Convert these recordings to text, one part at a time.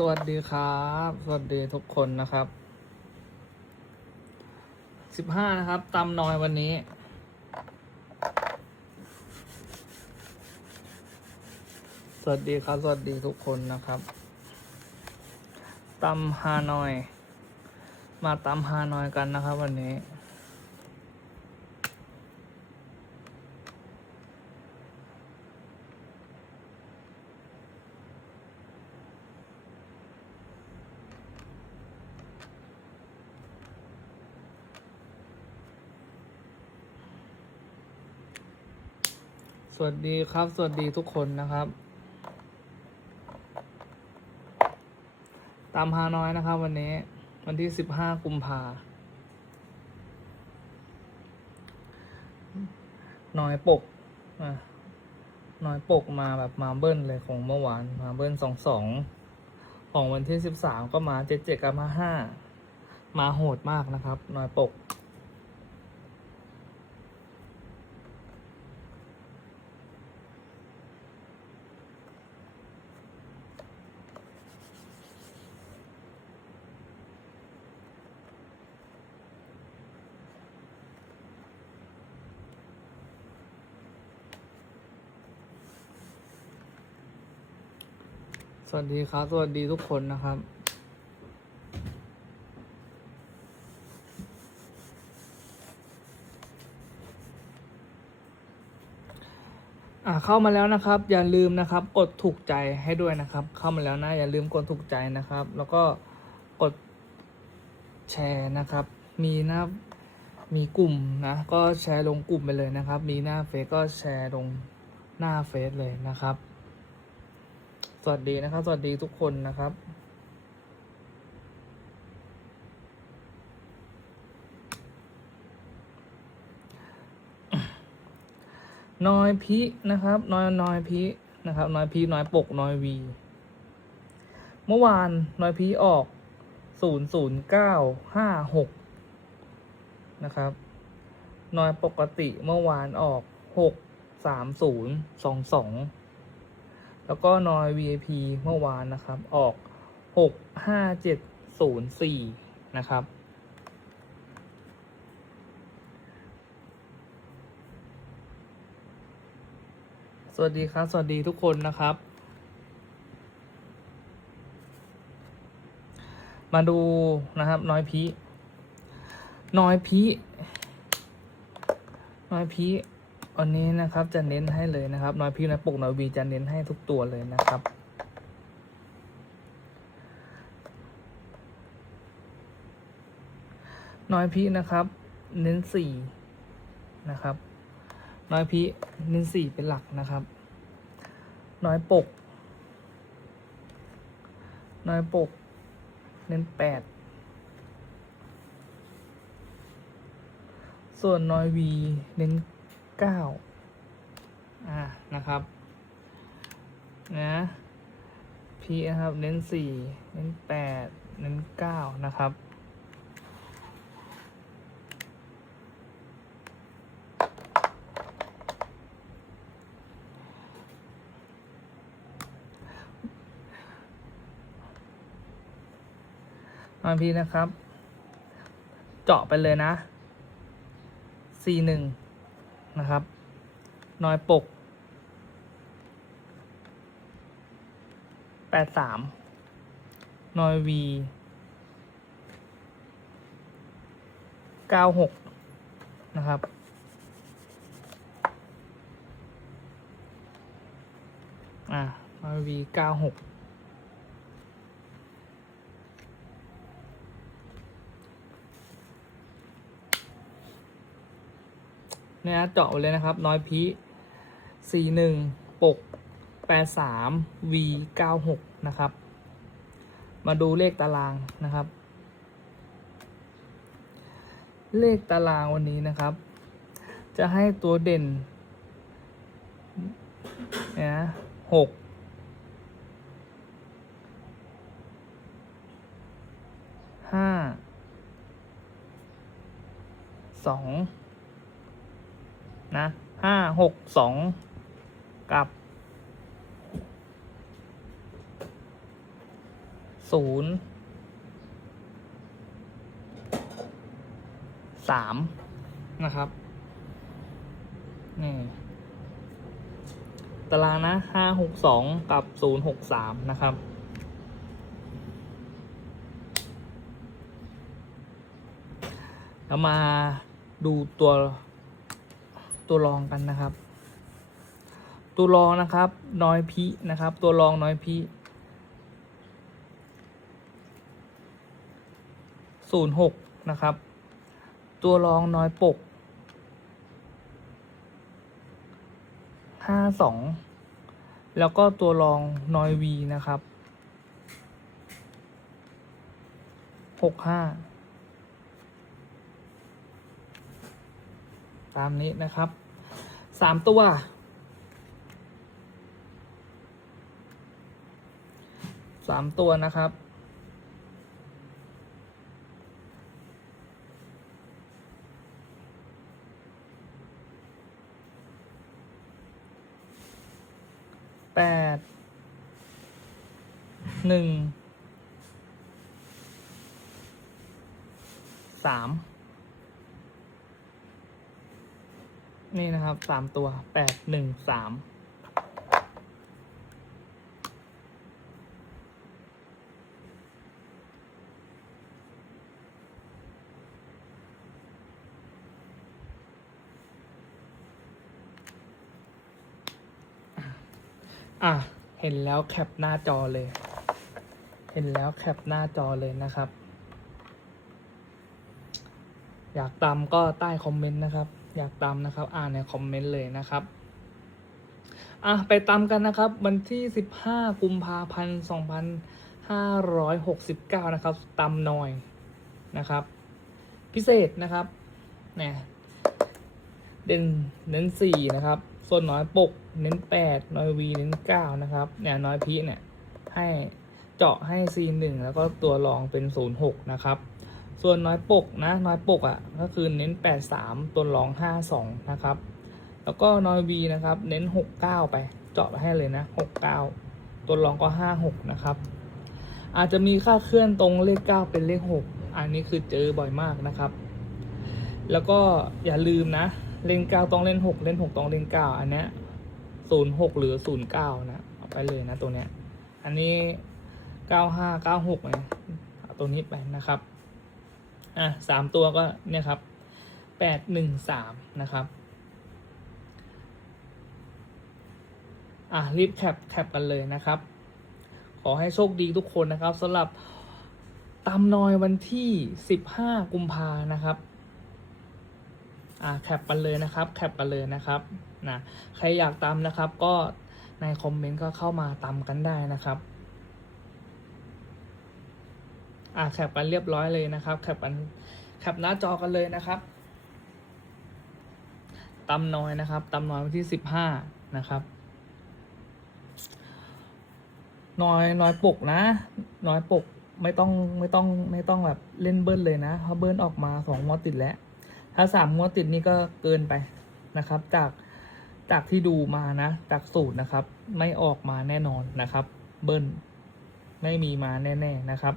สวัสดีครับ สวัสดีทุกคนนะครับสิบห้านะครับตำนอยวันนี้ สวัสดีครับ สวัสดีทุกคนนะครับตำฮานอย มาตำฮานอยกันนะครับ วันนี้ สวัสดีครับ สวัสดีทุกคนนะครับ ตามฮาน้อยนะครับ วันนี้ วันที่สิบห้ากุมภาน้อยปกอะน้อยปกมาแบบมาเบิ้ลเลยของเมื่อวาน มาเบิ้ลสองสองของวันที่สิบสามก็มาเจ็ดเจ็ดกับมาห้ามาโหดมากนะครับ น้อยปก สวัสดีครับ สวัสดีทุกคนนะครับ อ่าเข้ามาแล้วนะครับ อย่าลืมนะครับ กดถูกใจให้ด้วยนะครับ เข้ามาแล้วนะ อย่าลืมกดถูกใจนะครับ แล้วก็กดแชร์นะครับ มีหน้ามีกลุ่มนะ ก็แชร์ลงกลุ่มไปเลยนะครับ มีหน้าเฟซก็แชร์ลงหน้าเฟซเลยนะครับ สวัสดีนะครับ สวัสดีทุกคนนะครับน้อยพินะครับน้อยน้อยพินะครับน้อยพิน้อยปกน้อยวี เมื่อวานน้อยพิออกศูนย์ศูนย์เก้าห้าหกนะครับน้อยปกติเมื่อวานออกหกสามศูนย์สองสอง แล้วก็นอย VIP เมื่อวานนะครับ ออกหกห้าเจ็ดศูนย์สี่นะครับ สวัสดีครับ สวัสดีทุกคนนะครับ มาดูนะครับ น้อยพีน้อยพีน้อยพี วันนี้นะครับจะเน้นให้เลยนะครับน้อยพี่น้อยปกน้อยวีจะเน้นให้ทุกตัวเลยนะครับ น้อยพี่นะครับ เน้นสี่นะครับ น้อยพี่เน้นสี่เป็นหลักนะครับ น้อยปก น้อยปก เน้นแปดส่วนน้อยวีเน้น เก้าอ่านะครับนะพีนะครับ เน้นสี่เน้นแปดเน้นเก้านะครับมาพีนะครับ เจาะไปเลยนะ C ห นะครับ นอยปกแปดสามนอยวีเก้าหกนะครับ อ่านอยวีเก้าหก นี่ยเจาะเลยนะครับ น้อยพีสี่หนึ่งปกแปดสามวีเก้าหกนะครับ มาดูเลขตารางนะครับ เลขตารางวันนี้นะครับ จะให้ตัวเด่นเนี่ยนะหกห้าสอง นะห้าหกสองกับศูนย์สามนะครับนี่ตารางนะห้าหกสองกับศูนย์หกสามนะครับเรามาดูตัว ตัวรองกันนะครับ ตัวรองนะครับน้อยพีนะครับ ตัวรองน้อยพีศูนย์หกนะครับ ตัวรองน้อยปกห้าสองแล้วก็ตัวรองน้อยวีนะครับหกห้า ตามนี้นะครับสามตัว สามตัวนะครับ แปด หนึ่ง สาม นี่นะครับสามตัวแปดหนึ่งสามอะ เห็นแล้วแคปหน้าจอเลย เห็นแล้วแคปหน้าจอเลยนะครับ อยากตามก็ใต้คอมเมนต์นะครับ อยากตามนะครับอ่านในคอมเมนต์เลยนะครับอะไปตามกันนะครับ วันที่ 15 กุมภาพันธ์ 2569 นะครับตามหน่อยนะครับ พิเศษนะครับเนี่ยเด่นเน้นสี่นะครับส่วนน้อยปกเน้นแปดน้อยวีเน้นเก้านะครับเนี่ยน้อยพีเนี่ยให้เจาะให้ C หนึ่งแล้วก็ตัวรองเป็นศูนย์หกนะครับ ส่วนน้อยปกนะน้อยปกอะ่ะก็คือเน้นแปดสามตัวรองห้าสองนะครับ แล้วก็น้อยวีนะครับ เน้นหกเก้าไปเจาะไปให้เลยนะหกเก้าตัวรองก็ห้าหกนะครับ อาจจะมีค่าเคลื่อนตรงเลขเก้าเป็นเลขหกอันนี้คือเจอบ่อยมากนะครับ แล้วก็อย่าลืมนะ เลนเก้าต้องเล่นหกเล่นหกต้องเล่นเก้าอันเนี้ยศูนย์หกหรือศูนย์เก้านะเอาไปเลยนะตัวเนี้ย อันนี้เก้าห้าเก้าหกเนี่ยเอาตัวนี้ไปนะครับ อะสามตัวก็เนี่ยครับแปดหนึ่งสามนะครับอะรีบแคปแคปกันเลยนะครับ ขอให้โชคดีทุกคนนะครับสำหรับตามนอยวันที่สิบห้ากุมภานะครับอ่าแคปกันเลยนะครับแคปกันเลยนะครับนะใครอยากตามนะครับก็ในคอมเมนต์ก็เข้ามาตามกันได้นะครับ อ่าแคปกันเรียบร้อยเลยนะครับแคปกันแคปหน้าจอกันเลยนะครับตำน้อยนะครับตำน้อยวันที่สิบห้านะครับ น้อยน้อยปกนะ น้อยปกไม่ต้องไม่ต้องไม่ต้องแบบเล่นเบิ้ลเลยนะเพราะเบิ้ลออกมาสองงวดติดแล้ว ถ้าสามงวดติดนี่ก็เกินไปนะครับ จากจากที่ดูมานะ จากสูตรนะครับ ไม่ออกมาแน่นอนนะครับ เบิ้ลไม่มีมาแน่ ๆนะครับ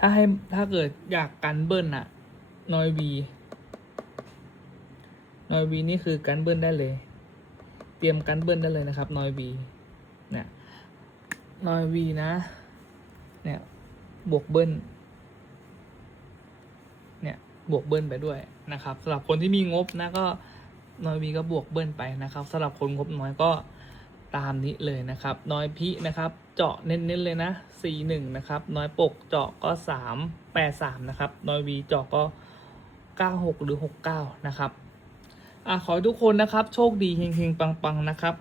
ถ้าให้ถ้าเกิดอยากกันเบิ้ลอะนอยวีนอยวีนี่คือกันเบิ้ลได้เลย เตรียมกันเบิ้ลได้เลยนะครับนอยวีเนี่ยนอยวีนะเนี่ยบวกเบิ้ลเนี่ยบวกเบิ้ลไปด้วยนะครับสำหรับคนที่มีงบนะก็นอยวีก็บวกเบิ้ลไปนะครับสำหรับคนงบน้อยก็ ตามนี้เลยนะครับ น้อยพินะครับ เจาะเน้นๆเลยนะสี่หนึ่งนะครับ น้อยปกเจาะก็สามแปดสามนะครับ น้อยวีเจาะก็เก้าหกหรือหกเก้านะครับอะขอให้ทุกคนนะครับ โชคดีเฮงๆ ปังๆ นะครับ